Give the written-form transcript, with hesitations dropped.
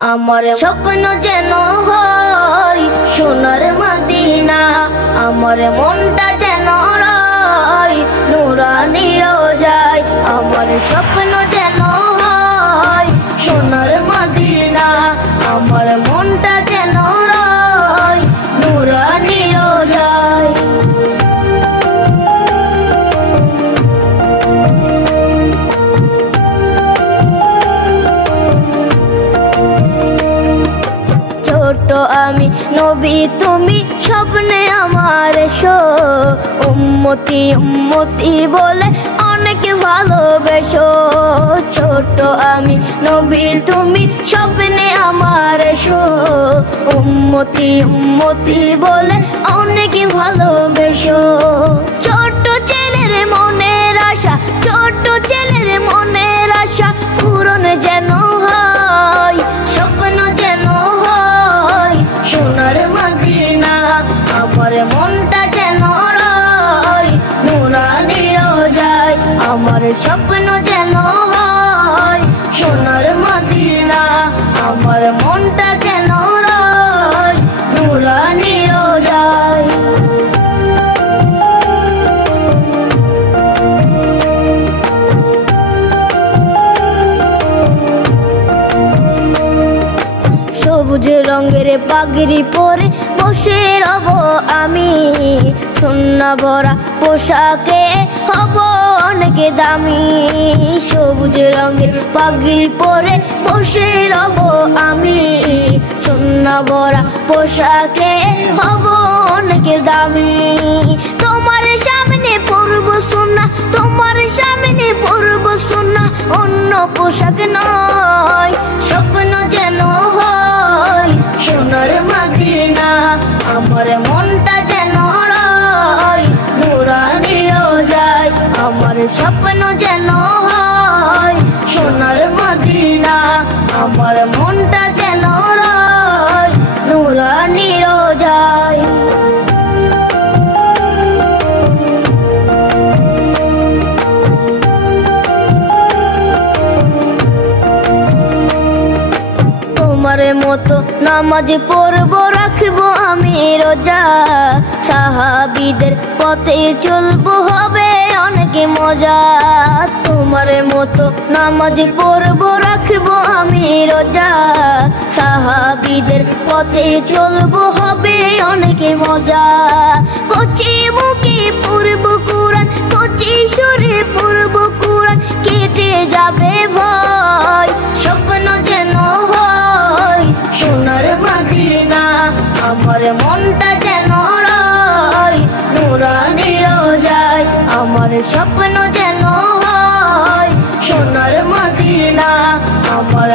আমার স্বপ্ন যেন হয় সোনার মদিনা, আমার মনটা যেন রয় নুরানি রোজায়। আমার স্বপ্ন যেন হয় সোনার মদিনা, আমার মনটা যেন রয় নুরানি রোজায়। ছোট আমি নবী তুমি স্বপ্নে আমার এসো, উম্মতি উম্মতি বলে অনেক ভালোবেসো। ছোট আমি নবী তুমি স্বপ্নে আমার এসো, উম্মতি উম্মতি বলে অনেক ভালোবেসো। ছোট ছেলের মনের আশা, ছোট ছেলের মনের আশা পূরণ যেন হয়, স্বপ্ন যেন হয় সোনার মদিনা, আমার মনটা যেন রয় নুরানি রোজায়। আমার স্বপ্ন যেন হয় সোনার মদিনা, আমার মনটা যেন রয় নুরানি রোজায়। সবুজ রঙের পাগড়ি পরে বসে রব আমি, সোনা ভরা পোশাকে হব অনেক দামি। সবুজ রঙের পাগড়ি পরে বসে রব আমি, সোনা ভরা পোশাকে হব অনেক দামি। তোমার সামনে পরব সোনা, তোমার সামনে পরব সোনা, অন্য পোশাক নয়, স্বপ্ন যেন হয় সোনার মদিনা, আমার মনটা যেন রয় নুরানি রোজায়। আমার স্বপ্ন যেন হয় সোনার মদিনা, আমার মনটা যেন রয় নুরানি রোজায়। তোমার মতো নামাজ পড়ব রাখবো আমি রোজা, সাহাবীদের পথে চলবো হবে অনেক মজা। তোমার মতো নামাজ পড়ব রাখবো আমি রোজা, সাহাবীদের পথে চলবো হবে অনেক মজা। কচি মুখে পড়ব কুরআন, কচি সুরে পড়ব কুরআন, কেটে যাবে ভয়, স্বপ্ন যেন হয় সোনার মদিনা, আমার মনটা যেন রয় নুরানি রোজায়। আমার স্বপ্ন যেন হয় সোনার মদিনা, আমার